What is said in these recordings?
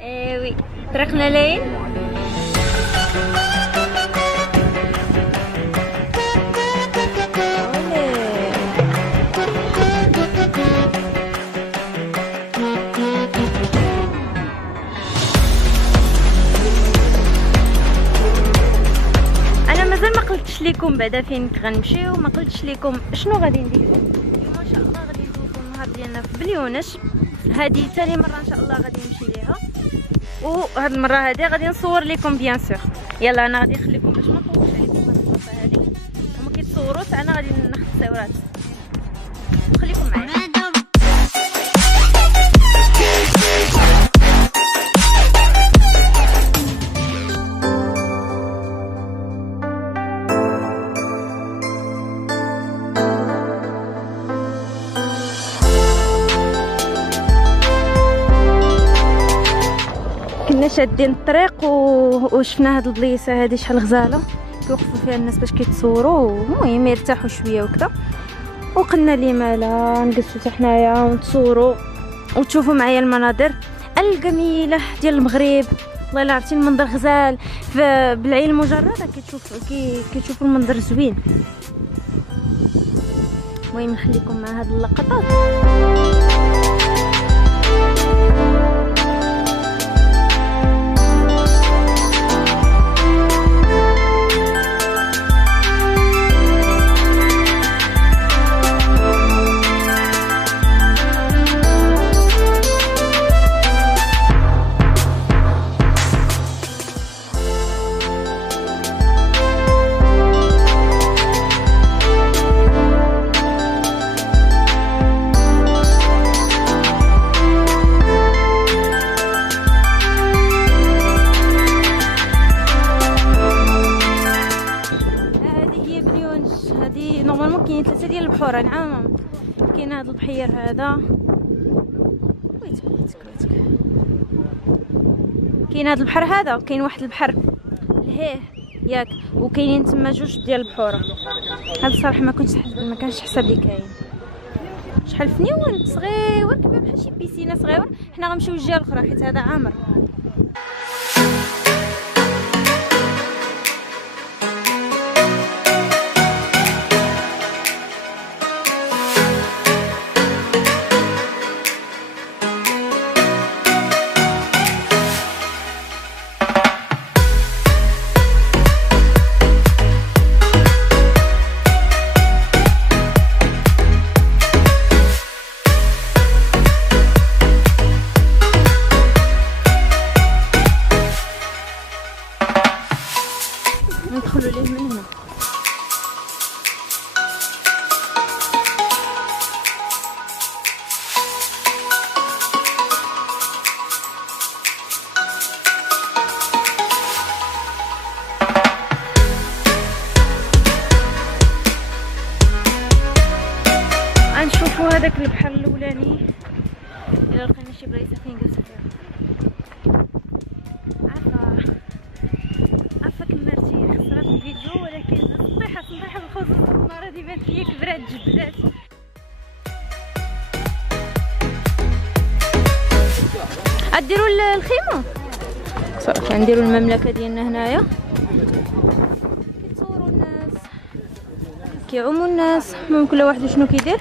ايوي طريقنا لين. انا مازال ما قلتش لكم بعدا فين غنمشيو، ما قلتش لكم شنو غادي نديرو اليوم. ان شاء الله غادي ندوزو النهار ديالنا في بليونش. هذه ثاني مره ان شاء الله غادي نمشي ليها، وهاد المره هذه غادي نصور لكم بيان سور. يلا انا غادي نخليكم باش ما نطولش عليكم هاد الوصفه هذه. هما كيتصوروا انا غادي ناخذ التصاورات. خليكم معايا. كنا شادين الطريق وشفنا هاد البليصه هادي شحال غزاله، كيوقفوا فيها الناس باش كيتصوروا، المهم يرتاحوا شويه وكذا. وقلنا لي مالا نجلسوا حتى حنايا ونتصوروا وتشوفوا معايا المناظر الجميله ديال المغرب. والله الا عرفتي المنظر غزال بالعين المجرده، كيتشوفوا المنظر زوين. المهم نخليكم مع هاد اللقطات. نورمالمون كاين 3 ديال البحور. نعم كاين هذا البحير هذا، كاين هذا البحر هذا، وكاين واحد البحر لهيه ياك، وكاينين تما 2 ديال البحور. هذا الصراحه ما كانش حسب لي كاين شحال فنيون صغيور كبير بحال شي بيسينه صغيور. حنا غنمشيو للجهه الاخرى حيت هذا عامر. ندخلوا ليه من هنا. غنشوفوا هذاك البحر الاولاني الا لقينا شي بلايصه فين نجلسوا فيها. عارفه كمرتي خسرت في الفيديو، ولكن صبيحه بالخصوص النهار هادي بانت ليا كبرات جبدات. غديروا الخيمه صراحه، نديروا المملكه ديالنا هنايا. كيتصوروا الناس، كيعوموا الناس، المهم كل واحد شنو كيدير.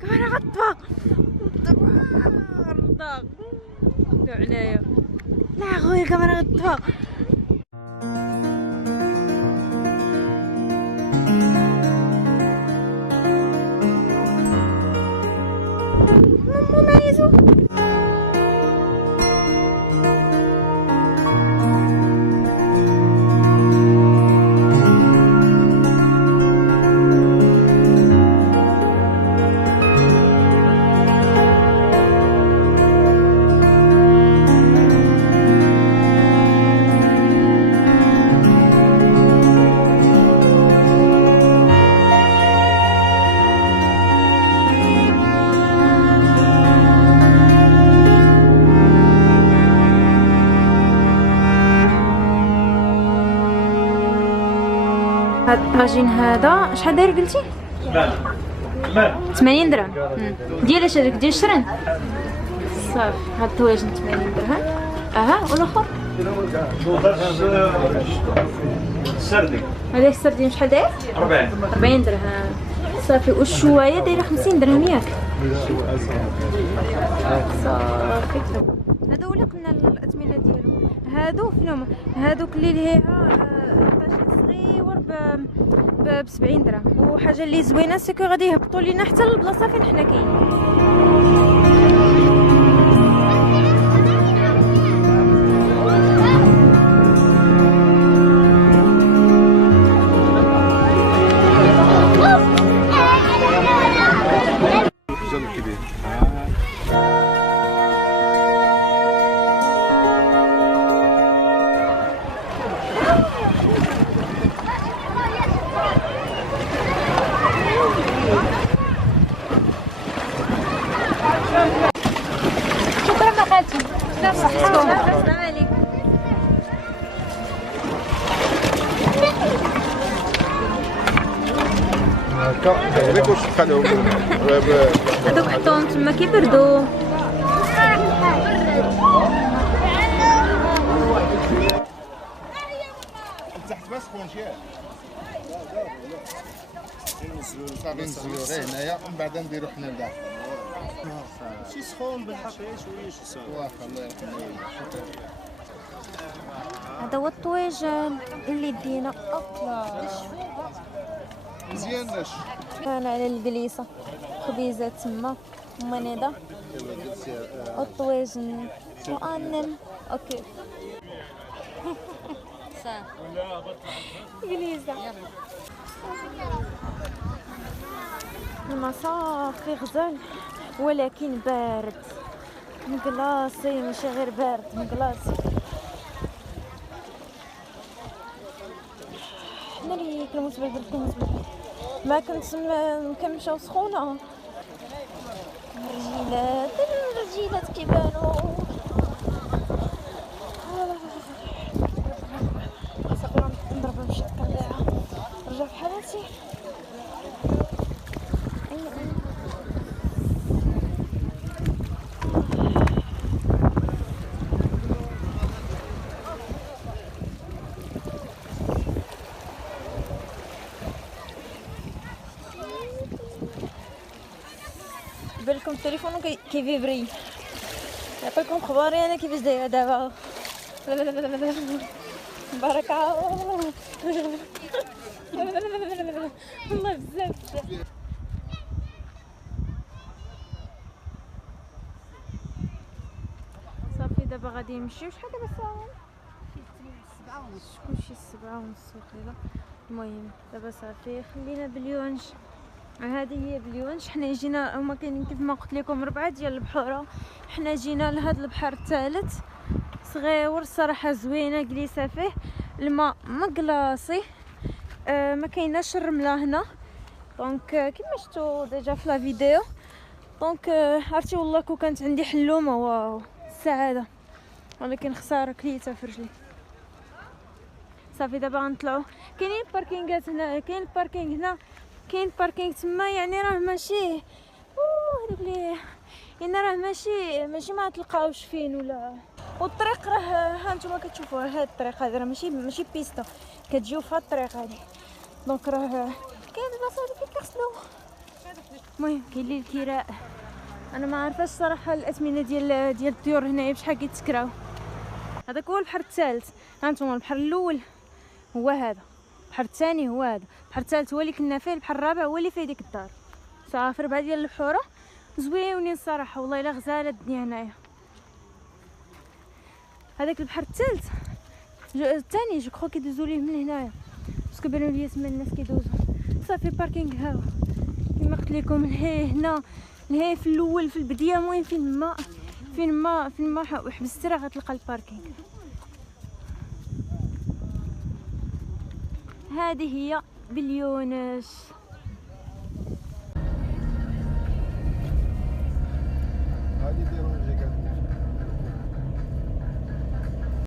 كاميرا غطفة رضا عناية. لا خويا كاميرا غطفة. ماما مايزو هاد الطاجين هذا شحال داير قلتي؟ 80 درهم. ديال اش هذاك؟ ديال الشرن صافي. هاد الطواجن 80 درهم. والاخر السردين هذاك السردين شحال داير؟ 40 درهم صافي. والشوايه دايره 50 درهم ياك صافي. هادو ولا قلنا الاثمنه ديالو هادو فينهم؟ هادوك اللي لهيها صغيور ب 70 درهم. وحاجه اللي زوينه سكو غادي يهبطوا لينا حتى للبلاصه فين حنا كاينين. السلام عليكم. هذوك حطوهم تما كيبردوا. تحت بس سخون شويه صافي نزلو هنايا ومن بعد نديرو حنا لداخل شي سخون بالحق شويه شي سخون واخا الله يرحمه. هذا هو الطويجان اللي دينا اطلع مزيان ناش كان على الجليسه خبيزه تما ومنيضه الطويجن وانن اوكي جليسه الماء صافي غزال ولكن بارد مقلاصي ماشي غير بارد مقلاصي. حنا اللي كنموت بالبرد كنموت بالبرد ما كنمشاو سخونه. الرجيلات كيبانو نضرب نمشي نطلعها نرجع في حالاتي. بالكم التليفون كيفيبري يعطيكم خباري انا كيفاش دايره دابا. بركه والله بزاف. صافي دابا غادي نمشيو. شحال دابا الساعه؟ كلشي 7:30 وقيله. المهم دابا صافي خلينا بليونج. هذه هي بليونج. حنا جينا هما كاينين كيف ما قلت لكم 4 ديال البحوره. حنا جينا لهذا البحر الثالث صغيور الصراحه زوينه جليسه فيه. الماء مقلاصي، ما كايناش الرمله هنا. دونك كيما شفتوا ديجا في لا فيديو. دونك عرفتي والله كون كانت عندي حلومه واو السعاده، ولكن خساره كليتها في رجلي. صافي دابا غنطلعوا. كاينين باركينغات هنا، كاين باركينغ هنا، كاين باركينغ تما، يعني راه ماشي هذوك لي يعني راه ماشي ما تلقاوش فين ولا. والطريق راه ها نتوما كتشوفوا هاد الطريق هذا راه ماشي بيستا، كتجيو في هاد الطريق هادي. دونك راه كاين البلاصه اللي فين كيغسلوا. المهم كاين اللي الكراء، انا ما عارفاش صراحه الاثمنه ديال الديور هنايا بشحال كيتسكراو. هذاك هو البحر الثالث. ها انتم البحر الاول هو هذا، البحر الثاني هو هذا، البحر الثالث هو اللي كنا فيه، البحر الرابع هو اللي فيه ديك الدار. صافي 4 ديال البحوره زويونين الصراحه، والله الا غزاله الدنيا هنايا. هذاك البحر الثالث الثاني جو كرو كيدوزو ليه من هنايا، باسكو بانوا لي تما الناس كيدوزو. صافي باركينغ ها هو كما قلت لكم. هنا في الاول في البدايه، المهم فين ما حبستي راه غتلقى الباركينغ. هذه هي بليونس. هذه يديروا